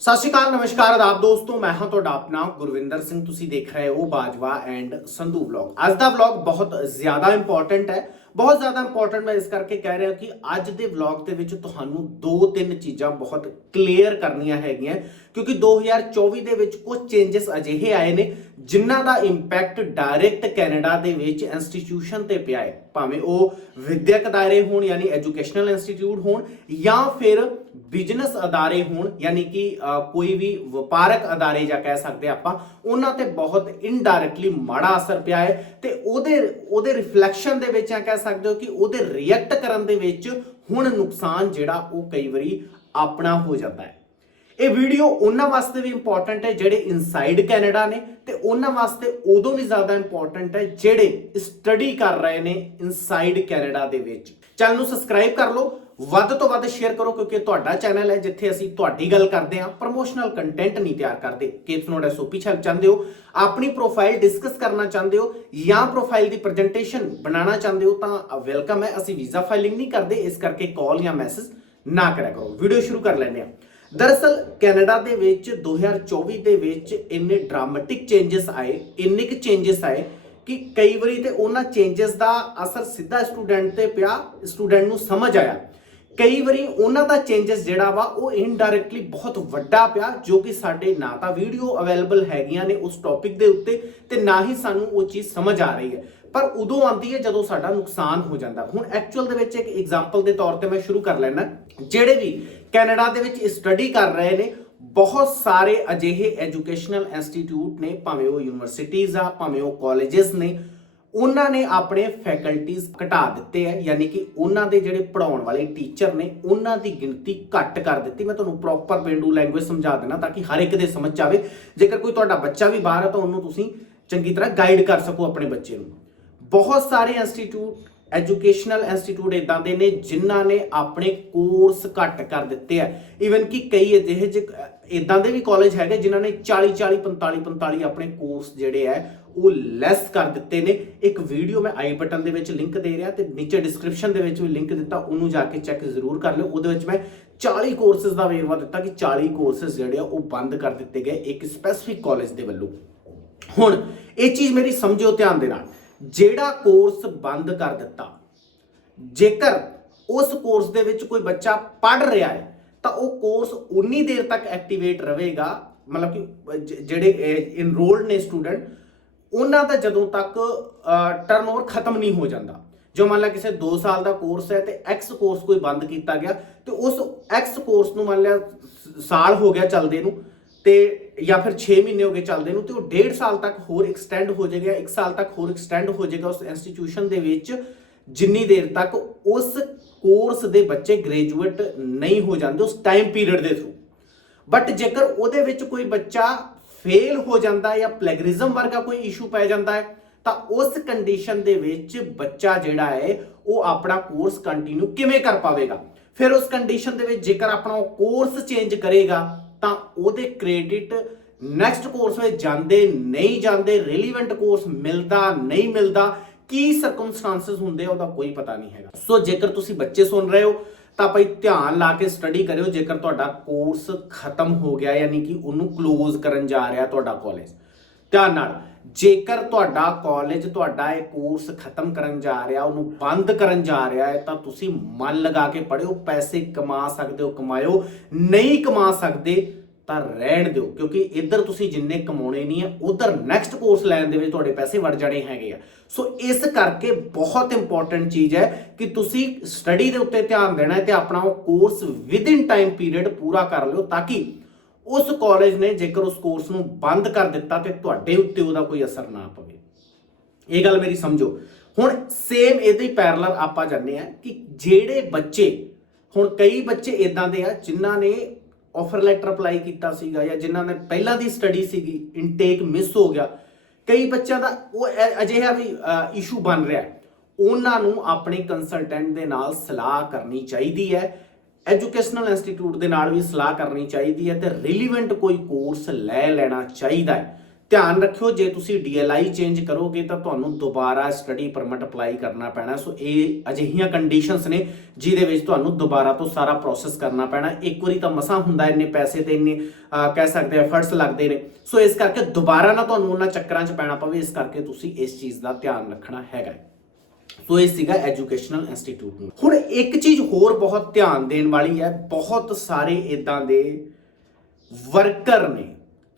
ਸਤਿ ਸ਼੍ਰੀ ਅਕਾਲ, ਨਮਸਕਾਰ ਆਦਾਬ ਦੋਸਤੋ, ਮੈਂ ਹਾਂ ਤੁਹਾਡਾ ਆਪਣਾ ਗੁਰਵਿੰਦਰ ਸਿੰਘ। ਤੁਸੀਂ ਦੇਖ ਰਹੇ ਹੋ ਬਾਜਵਾ ਐਂਡ ਸੰਧੂ ਵਲੌਗ। ਅੱਜ ਦਾ ਵਲੌਗ ਬਹੁਤ ਜ਼ਿਆਦਾ ਇੰਪੋਰਟੈਂਟ ਹੈ। ਬਹੁਤ ਜ਼ਿਆਦਾ ਇੰਪੋਰਟੈਂਟ ਮੈਂ ਇਸ ਕਰਕੇ ਕਹਿ ਰਿਹਾ ਕਿ ਅੱਜ ਦੇ ਵਲੌਗ ਦੇ ਵਿੱਚ ਤੁਹਾਨੂੰ ਦੋ ਤਿੰਨ ਚੀਜ਼ਾਂ ਬਹੁਤ ਕਲੀਅਰ ਕਰਨੀਆਂ ਹੈਗੀਆਂ, ਕਿਉਂਕਿ 2024 ਦੇ ਵਿੱਚ ਕੁਝ ਚੇਂਜਸ ਅਜਿਹੇ ਆਏ ਨੇ ਜਿਨ੍ਹਾਂ ਦਾ ਇੰਪੈਕਟ ਡਾਇਰੈਕਟ ਕੈਨੇਡਾ ਦੇ ਵਿੱਚ ਇੰਸਟੀਟਿਊਸ਼ਨ ਤੇ ਪਿਆ ਹੈ। ਭਾਵੇਂ ਉਹ ਵਿਦਿਅਕ ਅਦਾਰੇ ਹੋਣ, ਯਾਨੀ ਐਜੂਕੇਸ਼ਨਲ ਇੰਸਟੀਟਿਊਟ ਹੋਣ, ਜਾਂ ਫਿਰ ਬਿਜ਼ਨਸ ਅਦਾਰੇ ਹੋਣ, ਯਾਨੀ ਕਿ ਕੋਈ ਵੀ ਵਪਾਰਕ ਅਦਾਰੇ ਜਾਂ ਕਹਿ ਸਕਦੇ ਆਪਾਂ, ਉਹਨਾਂ ਤੇ ਬਹੁਤ ਇਨਡਾਇਰੈਕਟਲੀ ਮਾੜਾ ਅਸਰ ਪਿਆ ਹੈ ਤੇ ਉਹਦੇ ਉਹਦੇ ਰਿਫਲੈਕਸ਼ਨ ਦੇ ਵਿੱਚ ਜਾਂ ਕਹਿ ਸਕਦੇ ਹੋ ਕਿ ਉਹਦੇ ਰਿਐਕਟ ਕਰਨ ਦੇ ਵਿੱਚ ਹੁਣ ਨੁਕਸਾਨ ਜਿਹੜਾ ਉਹ ਕਈ ਵਾਰੀ ਆਪਣਾ ਹੋ ਜਾਂਦਾ ਹੈ। ਇਹ ਵੀਡੀਓ ਉਹਨਾਂ ਵਾਸਤੇ ਵੀ ਇੰਪੋਰਟੈਂਟ ਹੈ ਜਿਹੜੇ ਇਨਸਾਈਡ ਕੈਨੇਡਾ ਨੇ ਤੇ ਉਹਨਾਂ ਵਾਸਤੇ ਉਦੋਂ ਵੀ ਜ਼ਿਆਦਾ ਇੰਪੋਰਟੈਂਟ ਹੈ ਜਿਹੜੇ ਸਟੱਡੀ ਕਰ ਰਹੇ ਨੇ ਇਨਸਾਈਡ ਕੈਨੇਡਾ ਦੇ ਵਿੱਚ। ਚੈਨਲ ਨੂੰ ਸਬਸਕ੍ਰਾਈਬ ਕਰ ਲਓ, ਵੱਧ ਤੋਂ ਵੱਧ ਸ਼ੇਅਰ ਕਰੋ ਕਿਉਂਕਿ ਤੁਹਾਡਾ ਚੈਨਲ ਹੈ ਜਿੱਥੇ ਅਸੀਂ ਤੁਹਾਡੀ ਗੱਲ ਕਰਦੇ ਹਾਂ ਪ੍ਰੋਮੋਸ਼ਨਲ ਕੰਟੈਂਟ ਨਹੀਂ ਤਿਆਰ ਕਰਦੇ। ਕੇਪਸ ਨੋਟ ਐਸਓਪੀ ਛੱਡ ਚਾਹੁੰਦੇ ਹੋ, ਆਪਣੀ ਪ੍ਰੋਫਾਈਲ ਡਿਸਕਸ ਕਰਨਾ ਚਾਹੁੰਦੇ ਹੋ ਜਾਂ ਪ੍ਰੋਫਾਈਲ ਦੀ ਪ੍ਰੈਜੈਂਟੇਸ਼ਨ ਬਣਾਉਣਾ ਚਾਹੁੰਦੇ ਹੋ ਤਾਂ ਵੈਲਕਮ ਹੈ, ਅਸੀਂ ਵੀਜ਼ਾ ਫਾਈਲਿੰਗ ਨਹੀਂ ਕਰਦੇ, ਇਸ ਕਰਕੇ ਕਾਲ ਜਾਂ ਮੈਸੇਜ ਨਾ ਕਰਿਆ ਕਰੋ। ਵੀਡੀਓ ਸ਼ੁਰੂ ਕਰ ਲੈਂਦੇ ਹਾਂ। ਦਰਅਸਲ, ਕੈਨੇਡਾ ਦੇ ਵਿੱਚ 2024 ਦੇ ਵਿੱਚ ਇੰਨੇ ਡਰਾਮੈਟਿਕ ਚੇਂਜਸ ਆਏ, ਇੰਨੇ ਕੁ ਚੇਂਜਸ ਆਏ ਕਿ ਕਈ ਵਾਰੀ ਤੇ ਉਹਨਾਂ ਚੇਂਜਸ ਦਾ ਅਸਰ ਸਿੱਧਾ ਸਟੂਡੈਂਟ ਤੇ ਪਿਆ, ਸਟੂਡੈਂਟ ਨੂੰ ਸਮਝ ਆਇਆ। ਕਈ ਵਾਰੀ ਉਹਨਾਂ ਦਾ ਚੇਂਜਸ ਜਿਹੜਾ ਵਾ, ਉਹ ਇਨਡਾਇਰੈਕਟਲੀ ਬਹੁਤ ਵੱਡਾ ਪਿਆ, ਜੋ ਕਿ ਸਾਡੇ ਨਾ ਤਾਂ ਵੀਡੀਓ ਅਵੇਲੇਬਲ ਹੈਗੀਆਂ ਨੇ ਉਸ ਟੌਪਿਕ ਦੇ ਉੱਤੇ ਤੇ ਨਾ ਹੀ ਸਾਨੂੰ ਉਹ ਚੀਜ਼ ਸਮਝ ਆ ਰਹੀ ਹੈ। ਪਰ ਉਦੋਂ ਆਉਂਦੀ ਹੈ ਜਦੋਂ ਸਾਡਾ ਨੁਕਸਾਨ ਹੋ ਜਾਂਦਾ। ਹੁਣ ਐਕਚੁਅਲ ਦੇ ਵਿੱਚ ਇੱਕ ਐਗਜ਼ਾਮਪਲ ਦੇ ਤੌਰ ਤੇ ਮੈਂ ਸ਼ੁਰੂ ਕਰ ਲੈਣਾ ਜਿਹੜੇ ਵੀ ਕੈਨੇਡਾ ਦੇ ਵਿੱਚ ਸਟੱਡੀ ਕਰ ਰਹੇ ਨੇ। ਬਹੁਤ ਸਾਰੇ ਅਜਿਹੇ ਐਜੂਕੇਸ਼ਨਲ ਇੰਸਟੀਟਿਊਟ ਨੇ, ਭਾਵੇਂ ਉਹ ਯੂਨੀਵਰਸਿਟੀਆਂ ਆ, ਭਾਵੇਂ ਉਹ ਕਾਲਜਸ ਨੇ। ਉਹਨਾਂ ਨੇ ਆਪਣੇ ਫੈਕਲਟੀਆਂ ਘਟਾ ਦਿੱਤੇ ਆ, ਯਾਨੀ ਕਿ ਉਹਨਾਂ ਦੇ ਜਿਹੜੇ ਪੜਾਉਣ ਵਾਲੇ ਟੀਚਰ ਨੇ, ਉਹਨਾਂ ਦੀ ਗਿਣਤੀ ਘੱਟ ਕਰ ਦਿੱਤੀ। ਮੈਂ ਤੁਹਾਨੂੰ ਪ੍ਰੋਪਰ ਪੇਂਡੂ ਲੈਂਗੁਏਜ ਸਮਝਾ ਦੇਣਾ ਤਾਂ ਕਿ ਹਰ ਇੱਕ ਦੇ ਸਮਝ 'ਚ ਆਵੇ। ਜੇਕਰ ਕੋਈ ਤੁਹਾਡਾ ਬੱਚਾ ਵੀ ਬਾਹਰ ਹੈ ਤਾਂ ਉਹਨੂੰ ਤੁਸੀਂ ਚੰਗੀ ਤਰ੍ਹਾਂ ਗਾਈਡ ਕਰ ਸਕੋ ਆਪਣੇ ਬੱਚੇ ਨੂੰ। ਬਹੁਤ ਸਾਰੇ ਇੰਸਟੀਚਿਊਟ ਐਜੂਕੇਸ਼ਨਲ ਇੰਸਟੀਚਿਊਟ ਇਦਾਂ ਦੇ ਨੇ ਜਿਨ੍ਹਾਂ ਨੇ ਆਪਣੇ ਕੋਰਸ ਘੱਟ ਕਰ ਦਿੱਤੇ ਆ। ਇਵਨ ਕਿ ਕਈ ਅਜਿਹੇ ਜਿਹੇ ਇਦਾਂ ਦੇ ਵੀ ਕਾਲਜ ਹੈਗੇ ਜਿਨ੍ਹਾਂ ਨੇ 40 40 45 45 ਆਪਣੇ ਕੋਰਸ ਜਿਹੜੇ ਆ, ਉਹ ਲੈਸ ਕਰ ਦਿੱਤੇ ਨੇ। ਇੱਕ ਵੀਡੀਓ ਮੈਂ ਆਈ ਬਟਨ ਦੇ ਵਿੱਚ ਲਿੰਕ ਦੇ ਰਿਹਾ ਤੇ ਨੀਚੇ ਡਿਸਕ੍ਰਿਪਸ਼ਨ ਦੇ ਵਿੱਚ ਵੀ ਲਿੰਕ ਦਿੱਤਾ, ਉਹਨੂੰ ਜਾ ਕੇ ਚੈੱਕ ਜ਼ਰੂਰ ਕਰ ਲਿਓ। ਉਹਦੇ ਵਿੱਚ ਮੈਂ 40 ਕੋਰਸਸ ਦਾ ਵੇਰਵਾ ਦਿੱਤਾ ਕਿ 40 ਕੋਰਸਸ ਜਿਹੜੇ ਆ, ਉਹ ਬੰਦ ਕਰ ਦਿੱਤੇ ਗਏ ਇੱਕ ਸਪੈਸੀਫਿਕ ਕਾਲਜ ਦੇ ਵੱਲੋਂ। ਹੁਣ, ਇਹ ਚੀਜ਼ ਮੇਰੀ ਸਮਝਿਓ ਧਿਆਨ ਦੇ ਨਾਲ। ਜਿਹੜਾ ਕੋਰਸ ਬੰਦ ਕਰ ਦਿੱਤਾ। ਜੇਕਰ ਉਸ ਕੋਰਸ ਦੇ ਵਿੱਚ ਕੋਈ ਬੱਚਾ ਪੜ ਰਿਹਾ ਹੈ, ਤਾਂ ਉਹ ਕੋਰਸ ਉਨੀ ਦੇਰ ਤੱਕ ਐਕਟੀਵੇਟ ਰਹੇਗਾ। ਮਤਲਬ ਕਿ ਜਿਹੜੇ ਇਨਰੋਲਡ ਨੇ ਸਟੂਡੈਂਟ ਉਹਨਾਂ ਦਾ ਜਦੋਂ ਤੱਕ ਟਰਨਓਵਰ ਖਤਮ ਨਹੀਂ ਹੋ ਜਾਂਦਾ। ਜੋ ਮੰਨ ਲਾ ਕਿਸੇ 2 ਸਾਲ ਦਾ ਕੋਰਸ ਹੈ ਤੇ ਐਕਸ ਕੋਰਸ ਕੋਈ ਬੰਦ ਕੀਤਾ ਗਿਆ, ਤੇ ਉਸ ਐਕਸ ਕੋਰਸ ਨੂੰ ਮੰਨ ਲਿਆ ਸਾਲ ਹੋ ਗਿਆ ਚੱਲਦੇ ਨੂੰ ਤੇ ਜਾਂ ਫਿਰ 6 ਮਹੀਨੇ ਹੋ ਗਏ ਚੱਲਦੇ ਨੂੰ ਤੇ ਉਹ 1.5 ਸਾਲ ਤੱਕ ਹੋਰ ਐਕਸਟੈਂਡ ਹੋ ਜਾਏਗਾ 1 ਸਾਲ ਤੱਕ ਹੋਰ ਐਕਸਟੈਂਡ ਹੋ ਜਾਏਗਾ ਉਸ ਇੰਸਟੀਟਿਊਸ਼ਨ ਦੇ ਵਿੱਚ ਜਿੰਨੀ ਦੇਰ ਤੱਕ ਉਸ ਕੋਰਸ ਦੇ ਬੱਚੇ ਗ੍ਰੈਜੂਏਟ ਨਹੀਂ ਹੋ ਜਾਂਦੇ ਉਸ ਟਾਈਮ ਪੀਰੀਅਡ ਦੇ ਥਰੂ ਬਟ ਜੇਕਰ ਉਹਦੇ ਵਿੱਚ ਕੋਈ ਬੱਚਾ ਫੇਲ ਹੋ ਜਾਂਦਾ ਜਾਂ ਪਲੈਗਰਿਜ਼ਮ ਵਰਗਾ ਕੋਈ ਇਸ਼ੂ ਪੈ ਜਾਂਦਾ ਹੈ, ਤਾਂ ਉਸ ਕੰਡੀਸ਼ਨ ਦੇ ਵਿੱਚ ਬੱਚਾ ਜਿਹੜਾ ਹੈ, ਉਹ ਆਪਣਾ ਕੋਰਸ ਕੰਟੀਨਿਊ ਕਿਵੇਂ ਕਰ ਪਾਵੇਗਾ? ਫਿਰ ਉਸ ਕੰਡੀਸ਼ਨ ਦੇ ਵਿੱਚ ਜੇਕਰ ਆਪਣਾ ਉਹ ਕੋਰਸ ਚੇਂਜ ਕਰੇਗਾ ਤਾਂ ਉਹਦੇ ਕ੍ਰੈਡਿਟ ਨੈਕਸਟ ਕੋਰਸ ਵਿੱਚ ਜਾਂਦੇ, ਨਹੀਂ ਜਾਂਦੇ ਰਿਲੀਵੈਂਟ ਕੋਰਸ ਮਿਲਦਾ, ਨਹੀਂ ਮਿਲਦਾ, ਕੀ ਸਰਕਮਸਟੈਂਸਸ ਹੁੰਦੇ ਆ ਉਹਦਾ ਕੋਈ ਪਤਾ ਨਹੀਂ ਹੈਗਾ। ਸੋ ਜੇਕਰ ਤੁਸੀਂ ਬੱਚੇ ਸੁਣ ਰਹੇ ਹੋ, ਤਾਂ ਭਾਈ ਧਿਆਨ ਲਾ ਕੇ ਸਟੱਡੀ ਕਰਿਓ, ਜੇਕਰ ਤੁਹਾਡਾ ਕੋਰਸ ਖਤਮ ਹੋ ਗਿਆ, ਯਾਨੀ ਕਿ ਉਹਨੂੰ ਕਲੋਜ਼ ਕਰਨ ਜਾ ਰਿਹਾ ਤੁਹਾਡਾ ਕਾਲਜ ਧਿਆਨ ਨਾਲ ਜੇਕਰ ਤੁਹਾਡਾ ਕਾਲਜ ਤੁਹਾਡਾ ਇਹ ਕੋਰਸ ਖਤਮ ਕਰਨ ਜਾ ਰਿਹਾ, ਉਹਨੂੰ ਬੰਦ ਕਰਨ ਜਾ ਰਿਹਾ ਹੈ, ਤਾਂ ਤੁਸੀਂ ਮਨ ਲਗਾ ਕੇ ਪੜਿਓ ਪੈਸੇ ਕਮਾ ਸਕਦੇ ਹੋ, ਕਮਾਇਓ। ਨਹੀਂ ਕਮਾ ਸਕਦੇ, ਤਾਂ ਰਹਿਣ ਦਿਓ, ਕਿਉਂਕਿ ਇੱਧਰ ਤੁਸੀਂ ਜਿੰਨੇ ਕਮਾਉਣੇ ਨਹੀਂ ਆ, ਉਧਰ ਨੈਕਸਟ ਕੋਰਸ ਲੈਣ ਦੇ ਵਿੱਚ ਤੁਹਾਡੇ ਪੈਸੇ ਵੜ ਜਾਣੇ ਹੈਗੇ ਆ। ਸੋ ਇਸ ਕਰਕੇ ਬਹੁਤ ਇੰਪੋਰਟੈਂਟ ਚੀਜ਼ ਹੈ ਕਿ ਤੁਸੀਂ ਸਟੱਡੀ ਦੇ ਉੱਤੇ ਧਿਆਨ ਦੇਣਾ ਹੈ ਤੇ ਆਪਣਾ ਉਹ course within time period ਪੂਰਾ ਕਰ ਲਿਓ, ਤਾਂ ਕਿ ਉਸ ਕਾਲਜ ਨੇ ਜੇਕਰ ਉਸ ਕੋਰਸ ਨੂੰ ਬੰਦ ਕਰ ਦਿੱਤਾ ਤੇ ਤੁਹਾਡੇ ਉੱਤੇ ਉਹਦਾ ਕੋਈ ਅਸਰ ਨਾ ਪਵੇ। ਇਹ ਗੱਲ ਮੇਰੀ ਸਮਝੋ। ਹੁਣ ਸੇਮ ਇਹਦੇ ਹੀ ਪੈਰਲਲ ਆਪਾਂ ਜਾਣਦੇ ਆ ਕਿ ਜਿਹੜੇ ਬੱਚੇ, ਹੁਣ ਕਈ ਬੱਚੇ ਇਦਾਂ ਦੇ ਆ ਜਿਨ੍ਹਾਂ ਨੇ ਆਫਰ ਲੈਟਰ ਅਪਲਾਈ ਕੀਤਾ ਸੀਗਾ ਜਾਂ ਜਿਨ੍ਹਾਂ ਨੇ ਪਹਿਲਾਂ ਦੀ ਸਟੱਡੀ ਸੀਗੀ ਇਨਟੇਕ ਮਿਸ ਹੋ ਗਿਆ। ਕਈ ਬੱਚਿਆਂ ਦਾ ਉਹ ਅਜਿਹਾ ਵੀ ਇਸ਼ੂ ਬਣ ਰਿਹਾ। ਉਹਨਾਂ ਨੂੰ ਆਪਣੇ ਕੰਸਲਟੈਂਟ ਦੇ ਨਾਲ ਸਲਾਹ ਕਰਨੀ ਚਾਹੀਦੀ ਹੈ। ਐਜੂਕੇਸ਼ਨਲ ਇੰਸਟੀਚਿਊਟ ਦੇ ਨਾਲ ਵੀ ਸਲਾਹ ਕਰਨੀ ਚਾਹੀਦੀ ਹੈ ਤੇ ਰਿਲੀਵੈਂਟ ਕੋਈ ਕੋਰਸ ਲੈ ਲੈਣਾ ਚਾਹੀਦਾ ਹੈ। ਧਿਆਨ ਰੱਖਿਓ, ਜੇ ਤੁਸੀਂ ਡੀਐਲਆਈ ਚੇਂਜ ਕਰੋਗੇ ਤਾਂ ਤੁਹਾਨੂੰ ਦੁਬਾਰਾ ਸਟੱਡੀ ਪਰਮਿਟ ਅਪਲਾਈ ਕਰਨਾ ਪੈਣਾ। ਸੋ ਇਹ ਅਜਿਹੀਆਂ ਕੰਡੀਸ਼ਨਸ ਨੇ ਜਿਹਦੇ ਵਿੱਚ ਤੁਹਾਨੂੰ ਦੁਬਾਰਾ ਤੋਂ ਸਾਰਾ ਪ੍ਰੋਸੈਸ ਕਰਨਾ ਪੈਣਾ। ਇੱਕ ਵਾਰੀ ਤਾਂ ਮਸਾ ਹੁੰਦਾ ਇੰਨੇ ਪੈਸੇ ਤੇ ਇੰਨੇ ਕਹਿ ਸਕਦੇ ਐਫਰਟਸ ਲੱਗਦੇ ਨੇ। ਸੋ ਇਸ ਕਰਕੇ ਦੁਬਾਰਾ ਨਾ ਤੁਹਾਨੂੰ ਉਹਨਾਂ ਚੱਕਰਾਂ 'ਚ ਪੈਣਾ ਪਵੇ। ਇਸ ਕਰਕੇ ਤੁਸੀਂ ਇਸ ਚੀਜ਼ ਦਾ ਧਿਆਨ ਰੱਖਣਾ ਹੈਗਾ ਹੈ। ਸੋ ਇਹ ਸੀਗਾ ਐਜੂਕੇਸ਼ਨਲ ਇੰਸਟੀਚਿਊਟ ਨੂੰ। ਹੁਣ ਇੱਕ ਚੀਜ਼ ਹੋਰ ਬਹੁਤ ਧਿਆਨ ਦੇਣ ਵਾਲੀ ਹੈ, ਬਹੁਤ ਸਾਰੇ ਇਦਾਂ ਦੇ ਵਰਕਰ ਨੇ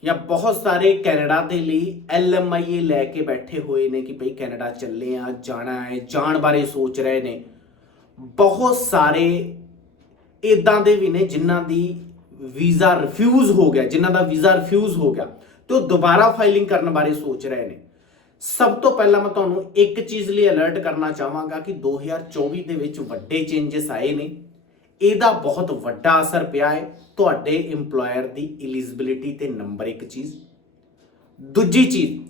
ਜਾਂ ਬਹੁਤ ਸਾਰੇ ਕੈਨੇਡਾ ਦੇ ਲਈ ਐਲਐਮਆਈਏ ਲੈ ਕੇ ਬੈਠੇ ਹੋਏ ਨੇ ਕਿ ਭਈ ਕੈਨੇਡਾ ਚੱਲੇ ਆ, ਜਾਣਾ ਹੈ, ਜਾਣ ਬਾਰੇ ਸੋਚ ਰਹੇ ਨੇ। ਬਹੁਤ ਸਾਰੇ ਇਦਾਂ ਦੇ ਵੀ ਨੇ ਜਿਨ੍ਹਾਂ ਦੀ ਵੀਜ਼ਾ ਰਿਫਿਊਜ਼ ਹੋ ਗਿਆ, ਜਿਨ੍ਹਾਂ ਦਾ ਵੀਜ਼ਾ ਰਿਫਿਊਜ਼ ਹੋ ਗਿਆ ਤੇ ਉਹ ਦੁਬਾਰਾ ਫਾਈਲਿੰਗ ਕਰਨ ਬਾਰੇ ਸੋਚ ਰਹੇ ਨੇ। ਸਭ ਤੋਂ ਪਹਿਲਾਂ ਮੈਂ ਤੁਹਾਨੂੰ ਇੱਕ ਚੀਜ਼ ਲਈ ਅਲਰਟ ਕਰਨਾ ਚਾਹਾਂਗਾ ਕਿ 2024 ਦੇ ਵਿੱਚ ਵੱਡੇ ਚੇਂਜਸ ਆਏ ਨੇ। ਇਹਦਾ ਬਹੁਤ ਵੱਡਾ ਅਸਰ ਪਿਆ ਹੈ। ਤੁਹਾਡੇ EMPLOYER ਦੀ ਐਲੀਜੀਬਿਲਿਟੀ ਤੇ ਨੰਬਰ 1 ਚੀਜ਼। ਦੂਜੀ ਚੀਜ਼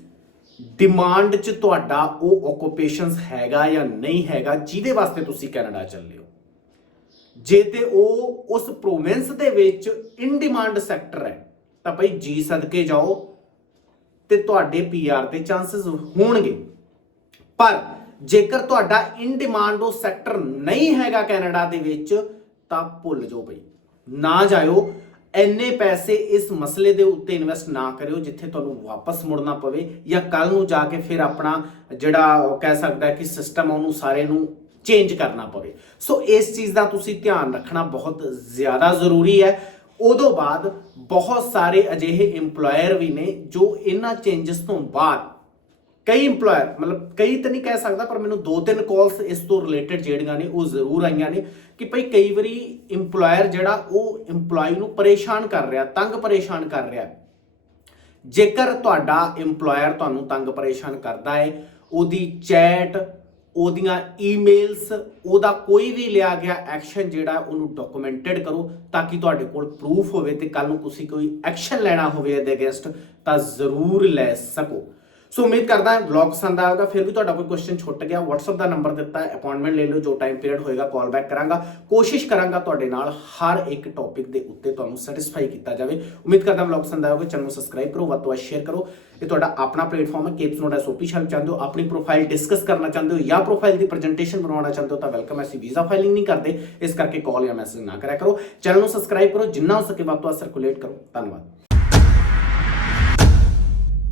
ਡਿਮਾਂਡ 'ਚ ਤੁਹਾਡਾ ਉਹ ਓਕੂਪੇਸ਼ਨਸ ਹੈਗਾ ਜਾਂ ਨਹੀਂ ਹੈਗਾ, ਜਿਹਦੇ ਵਾਸਤੇ ਤੁਸੀਂ ਕੈਨੇਡਾ ਚੱਲੇ ਹੋ। ਜੇ ਤੇ ਉਹ ਉਸ ਪ੍ਰੋਵਿੰਸ ਦੇ ਵਿੱਚ ਇਨ ਡਿਮਾਂਡ ਸੈਕਟਰ ਹੈ, ਤਾਂ ਭਾਈ ਜੀ ਸਦਕੇ ਜਾਓ ਤੇ ਤੁਹਾਡੇ ਪੀਆਰ ਦੇ ਚਾਂਸਸ ਹੋਣਗੇ। ਪਰ ਜੇਕਰ ਤੁਹਾਡਾ ਇਨ ਡਿਮਾਂਡ ਉਹ ਸੈਕਟਰ ਨਹੀਂ ਹੈਗਾ ਕੈਨੇਡਾ ਦੇ ਵਿੱਚ, ਤਾਂ ਭੁੱਲ ਜਾਓ ਬਈ। ਨਾ ਜਾਇਓ ਐਨੇ ਪੈਸੇ ਇਸ ਮਸਲੇ ਦੇ ਉੱਤੇ ਇਨਵੈਸਟ ਨਾ ਕਰਿਓ, ਜਿੱਥੇ ਤੁਹਾਨੂੰ ਵਾਪਸ ਮੁੜਨਾ ਪਵੇ ਜਾਂ ਕੱਲ ਨੂੰ ਜਾ ਕੇ ਫਿਰ ਆਪਣਾ ਜਿਹੜਾ ਉਹ ਕਹਿ ਸਕਦਾ ਕਿ ਸਿਸਟਮ ਉਹਨੂੰ ਸਾਰੇ ਨੂੰ ਚੇਂਜ ਕਰਨਾ ਪਵੇ। ਸੋ ਇਸ ਚੀਜ਼ ਦਾ ਤੁਸੀਂ ਧਿਆਨ ਰੱਖਣਾ ਬਹੁਤ ਜ਼ਿਆਦਾ ਜ਼ਰੂਰੀ ਹੈ। ਉਦੋਂ ਬਾਅਦ ਬਹੁਤ ਸਾਰੇ ਅਜਿਹੇ EMPLOYER ਵੀ ਨੇ ਜੋ ਇਹਨਾਂ ਚੇਂਜਸ ਤੋਂ ਬਾਅਦ ਕਈ EMPLOYER, ਮਤਲਬ ਕਈ ਤਾਂ ਨਹੀਂ ਕਹਿ ਸਕਦਾ, ਪਰ ਮੈਨੂੰ ਦੋ ਤਿੰਨ ਕਾਲਸ ਇਸ ਤੋਂ ਰਿਲੇਟਡ ਜਿਹੜੀਆਂ ਨੇ, ਉਹ ਜ਼ਰੂਰ ਆਈਆਂ ਨੇ ਕਿ ਭਈ ਕਈ ਵਾਰੀ EMPLOYER ਜਿਹੜਾ ਉਹ EMPLOYE ਨੂੰ ਪਰੇਸ਼ਾਨ ਕਰ ਰਿਹਾ, ਤੰਗ ਪਰੇਸ਼ਾਨ ਕਰ ਰਿਹਾ। ਜੇਕਰ ਤੁਹਾਡਾ EMPLOYER ਤੁਹਾਨੂੰ ਤੰਗ ਪਰੇਸ਼ਾਨ ਕਰਦਾ ਹੈ, ਉਹਦੀ ਚੈਟ ਉਹਦੀਆਂ ਈਮੇਲਸ ਉਹਦਾ ਕੋਈ ਵੀ ਲਿਆ ਗਿਆ ਐਕਸ਼ਨ ਜਿਹੜਾ, ਉਹਨੂੰ ਡਾਕੂਮੈਂਟਡ ਕਰੋ ਤਾਂ ਕਿ ਤੁਹਾਡੇ ਕੋਲ ਪ੍ਰੂਫ ਹੋਵੇ ਤੇ ਕੱਲ ਨੂੰ ਤੁਸੀਂ ਕੋਈ ਐਕਸ਼ਨ ਲੈਣਾ ਹੋਵੇ ਇਹਦੇ ਅਗੇਂਸਟ ਤਾਂ ਜ਼ਰੂਰ ਲੈ ਸਕੋ। ਸੋ ਉਮੀਦ ਕਰਦਾ ਹਾਂ ਵਲੌਗ ਪਸੰਦ ਆਏਗਾ ਫਿਰ ਵੀ ਤੁਹਾਡਾ ਕੋਈ ਕੁਐਸਚਨ ਛੁੱਟ ਗਿਆ WhatsApp ਦਾ ਨੰਬਰ ਦਿੱਤਾ ਹੈ ਅਪਾਇੰਟਮੈਂਟ ਲੈ ਲਓ ਜੋ ਟਾਈਮ ਪੀਰੀਅਡ ਹੋਏਗਾ ਕਾਲ ਬੈਕ ਕਰਾਂਗਾ ਕੋਸ਼ਿਸ਼ ਕਰਾਂਗਾ ਤੁਹਾਡੇ ਨਾਲ ਹਰ ਇੱਕ ਟੌਪਿਕ ਦੇ ਉੱਤੇ ਤੁਹਾਨੂੰ ਸੈਟੀਸਫਾਈ ਕੀਤਾ ਜਾਵੇ ਉਮੀਦ ਕਰਦਾ ਵਲੌਗ ਪਸੰਦ ਆਏਗਾ ਚੈਨਲ ਨੂੰ ਸਬਸਕ੍ਰਾਈਬ ਕਰੋ ਵੱਧ ਤੋਂ ਵੱਧ ਸ਼ੇਅਰ ਕਰੋ ਇਹ ਤੁਹਾਡਾ ਆਪਣਾ ਪਲੇਟਫਾਰਮ ਹੈ ਕੇਪਸ ਨੋਟ ਐਸਓਪੀ ਸ਼ੈਲ ਚਾਹੁੰਦੇ ਹੋ ਆਪਣੀ ਪ੍ਰੋਫਾਈਲ ਡਿਸਕਸ ਕਰਨਾ ਚਾਹੁੰਦੇ ਹੋ ਜਾਂ ਪ੍ਰੋਫਾਈਲ ਦੀ ਪ੍ਰੈਜੈਂਟੇਸ਼ਨ ਬਣਾਉਣਾ ਚਾਹੁੰਦੇ ਹੋ ਤਾਂ ਵੈਲਕਮ ਹੈ ਅਸੀਂ ਵੀਜ਼ਾ ਫਾਈਲਿੰਗ ਨਹੀਂ ਕਰਦੇ ਇਸ ਕਰਕੇ ਕਾਲ ਜਾਂ ਮੈਸੇਜ ਨਾ ਕਰਿਆ ਕਰੋ ਚੈਨਲ ਨੂੰ ਸਬਸਕ੍ਰਾਈਬ ਕਰੋ ਜਿੰਨਾ ਹੋ ਸਕੇ ਵੱਧ ਤੋਂ ਵੱਧ ਸਰਕੂਲੇਟ ਕਰੋ ਧੰਨਵਾਦ